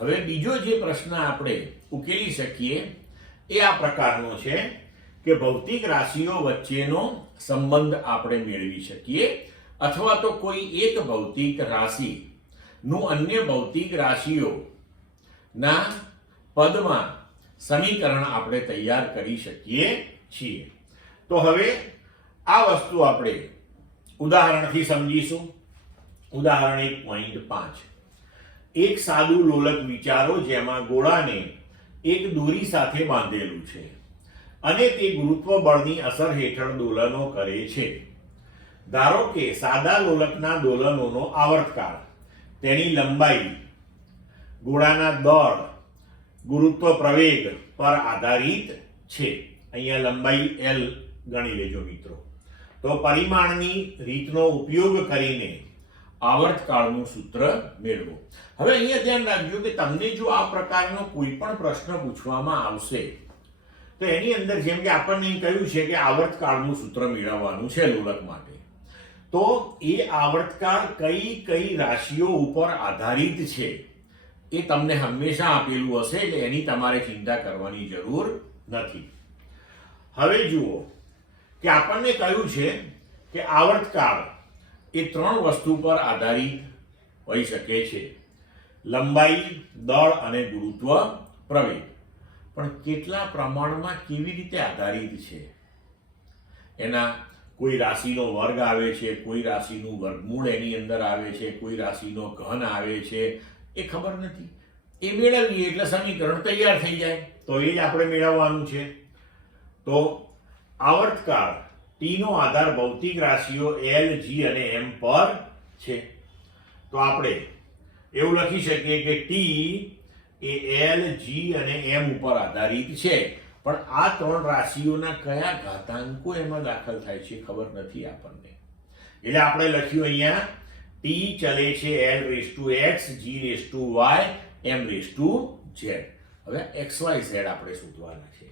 હવે બીજો જે પ્રશ્ન આપણે ઉકેલી શકીએ એ આ પ્રકારનો છે કે ભૌતિક રાશિઓ વચ્ચેનો સંબંધ આપણે મેળવી શકીએ અથવા તો કોઈ એક ભૌતિક રાશિનું અન્ય ભૌતિક રાશિઓના પદમાં સમીકરણ આપણે તૈયાર કરી શકીએ છીએ. તો હવે આ વસ્તુ આપણે ઉદાહરણથી સમજીશું. ઉદાહરણ 1.5. એક સાદું લોલક વિચારો જેમાં ગોળાને એક દોરી સાથે બાંધેલું છે અને તે ગુરુત્વ બળની અસર હેઠળ દોલનો કરે છે. ધારો કે સાદા લોલકના દોલનોનો આવર્તકાળ, તેની લંબાઈ, ગોળાના દળ, ગુરુત્વ પ્રવેગ પર આધારિત છે. અહીંયા લંબાઈ L ગણી લેજો મિત્રો. તો પરિમાણની રીતનો ઉપયોગ કરીને આવર્તકાળનું સૂત્ર મેળવો. હવે અહીંયા ધ્યાન રાખજો કે તમને જો આ પ્રકારનો કોઈ પણ પ્રશ્ન પૂછવામાં આવશે તો એની અંદર જેમ કે આપણને કહ્યું છે કે આવર્તકાળનું સૂત્ર મેળવવાનું છે લોલક માટે, તો એ આવર્તકાળ કઈ કઈ રાશિઓ ઉપર આધારિત છે એ તમને હંમેશા આપેલું હશે, એટલે એની તમારે ચિંતા કરવાની જરૂર નથી. હવે જુઓ કે આપણને કહ્યું છે કે આવર્તકાળ એ 3 વસ્તુ પર આધારિત હોઈ શકે છે: લંબાઈ, દળ અને ગુરુત્વ પ્રવેગ. પણ કેટલા પ્રમાણમાં, કેવી રીતે આધારિત છે? એના કોઈ રાશિનો વર્ગ આવે છે, કોઈ રાશિનું વર્ગમૂળ એની અંદર આવે છે, કોઈ રાશિનો ઘન આવે છે, એ ખબર નથી. એ મેળવીએ એટલે સમીકરણ તૈયાર થઈ જાય. તો એ જ આપણે મેળવવાનું છે. તો આવર્તકાળ T નો આધાર ભૌતિક રાશિઓ L, G અને M પર છે. તો આપણે એવું લખી શકીએ કે T એ L, G અને M ઉપર આધારિત છે, પણ આ 3 રાશિઓના કયા ઘાતાંકો એમાં દાખલ થાય છે ખબર નથી આપણને. એટલે આપણે લખ્યું અહીંયા T ચલે છે L⁻x, G⁻y, M⁻z. હવે XYZ આપણે શોધવાના છે.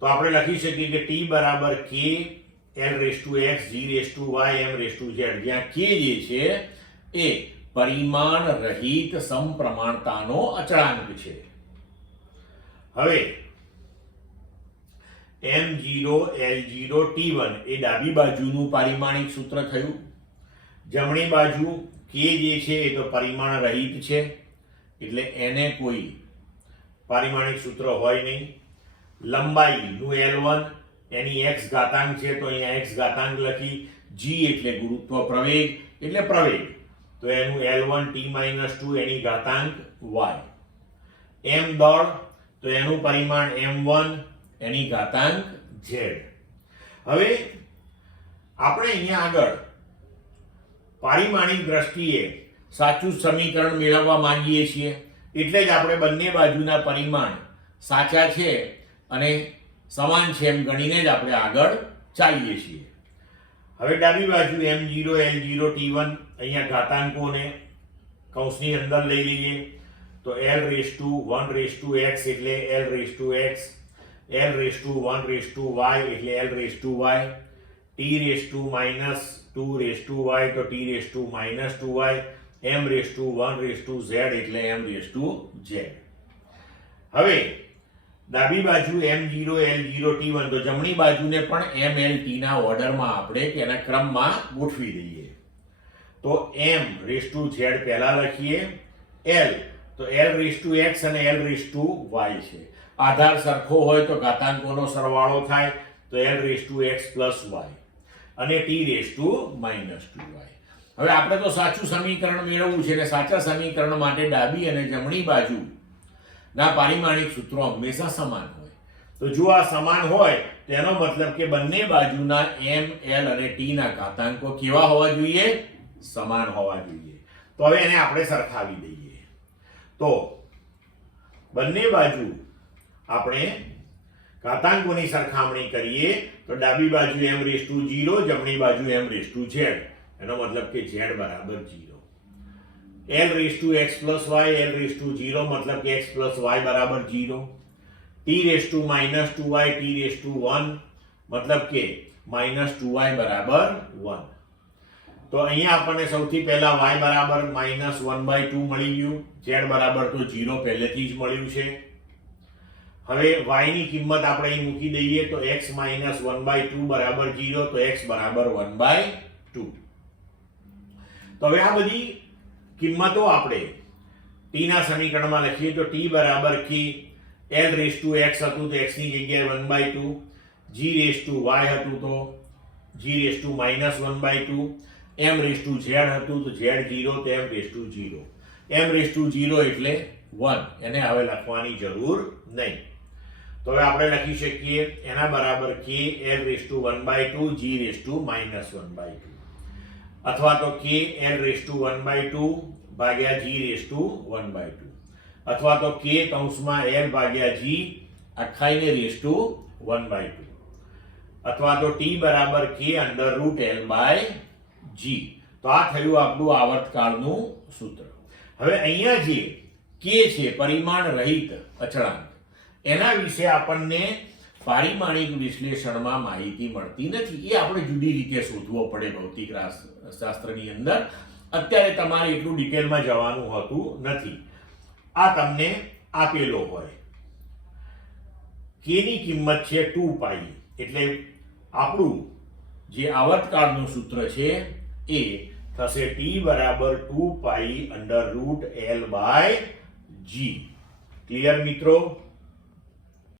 તો આપણે લખી શકીએ કે T બરાબર K L⁻x, G⁻y, M⁻z, જ્યાં K જે છે એ પરિમાણ રહિત સમપ્રમાણતાનો અચળાંક છે. હવે M0 L0 T1 એ ડાબી બાજુનું પરિમાણિક સૂત્ર થયું. જમણી બાજુ K જે છે એ તો પરિમાણ રહિત છે, એટલે એને કોઈ પરિમાણિક સૂત્ર હોય નહીં. લંબાઈનું L1 એની x ઘાતાંક છે, તો અહીંયા x ઘાતાંક લખી. G એટલે ગુરુત્વ પ્રવેગ એટલે પ્રવેગ, તો એનું L1 T-2 એની ઘાતાંક y. M દળ, તો એનું પરિમાણ M1 એની ઘાતાંક z. હવે આપણે અહીંયા આગળ પારિમાણિક દ્રષ્ટિએ સાચું સમીકરણ મેળવવા માંગીએ છીએ, એટલે જ આપણે બંને બાજુના પરિમાણ સાચા છે અને સમાન છે એમ ગણીને જ આપણે આગળ ચાલીએ છીએ. હવે ડાબી બાજુ M0 L0 T1 અહીંયા ઘાતાંકોને કૌંસની અંદર લઈ લઈએ. તો L⁻1⁻x એટલે L⁻x, L⁻1⁻y એટલે L⁻y, T⁻2⁻y તો T⁻2y, M⁻1⁻z એટલે M⁻z. હવે ડાબી બાજુ M0 L0 T1, તો જમણી બાજુને પણ MLT ના ઓર્ડરમાં આપણે તેના ક્રમમાં ગોઠવી દઈએ. તો M⁻z પહેલા લખીએ. L તો L⁻x અને L⁻y છે. આધાર સરખો હોય તો ઘાતાંકોનો સરવાળો થાય, તો L⁻x + y અને T⁻2y. હવે આપણે તો સાચું સમીકરણ મેળવવું છે, અને સાચા સમીકરણ માટે ડાબી અને જમણી બાજુ ના પારિમાણિક સૂત્રો હંમેશા સમાન હોય. તો જો આ સમાન હોય તેનો મતલબ કે બંને બાજુના M, L અને T ના ઘાતાંકો કેવા હોવા જોઈએ? સમાન હોવા જોઈએ. તો હવે એને આપણે સરખાવી દઈએ. તો બંને બાજુ આપણે ઘાતાંકોની સરખામણી કરીએ તો ડાબી બાજુ M⁻0, જમણી બાજુ M⁻z. એનો મતલબ કે z બરાબર 0. L⁻x + y, L⁻0 મતલબ કે x + y બરાબર 0. T⁻2y, T⁻1 મતલબ કે -2y બરાબર 1. તો અહીંયા આપણને સૌથી પહેલા y બરાબર -1/2 મળી ગયું, z બરાબર તો 0 પહેલેથી જ મળ્યું છે. હવે y ની કિંમત આપણે અહીં મૂકી દઈએ તો x - 1/2 બરાબર 0, તો x બરાબર 1/2. તો હવે આ બધી કિંમતો આપણે t ના સમીકરણમાં લખીએ તો t બરાબર k, l raise to x હતું તો x ની જગ્યાએ 1/2, g રેઝ ટુ y હતું તો g raise to -1/2, m raise to z હતું તો z 0 તો m raise to 0. m raise to 0 એટલે 1, એને હવે લખવાની જરૂર નહીં. તો હવે આપણે લખી શકીએ એના બરાબર k l raise to 1/2 g raise to -1/2, અથવા તો k l રેઝ ટુ 1/2 ભાગ્યા g રેઝ ટુ 1/2, અથવા તો k કૌંસમાં l ભાગ્યા g આખાઈને રેઝ ટુ 1/2, અથવા તો t બરાબર k under root l by g. તો આ થયું આપણું આવર્તકાળનું સૂત્ર. હવે અહીંયા જે k છે પરિમાણ રહિત અચળાંક, એના વિશે આપણને પારિમાણિક વિશ્લેષણમાં માહિતી મળતી નથી. એ આપણે જુદી રીતે શોધવો પડે ભૌતિક શાસ્ત્રની અંદર. અત્યારે તમારે એટલું ડિટેલમાં જવાનું હોતું નથી. આ તમને આપેલો હોય, k ની કિંમત છે 2π, એટલે આપણું જે આવર્તકાળનું સૂત્ર છે એ થશે t બરાબર 2π under root l by g. Clear મિત્રો?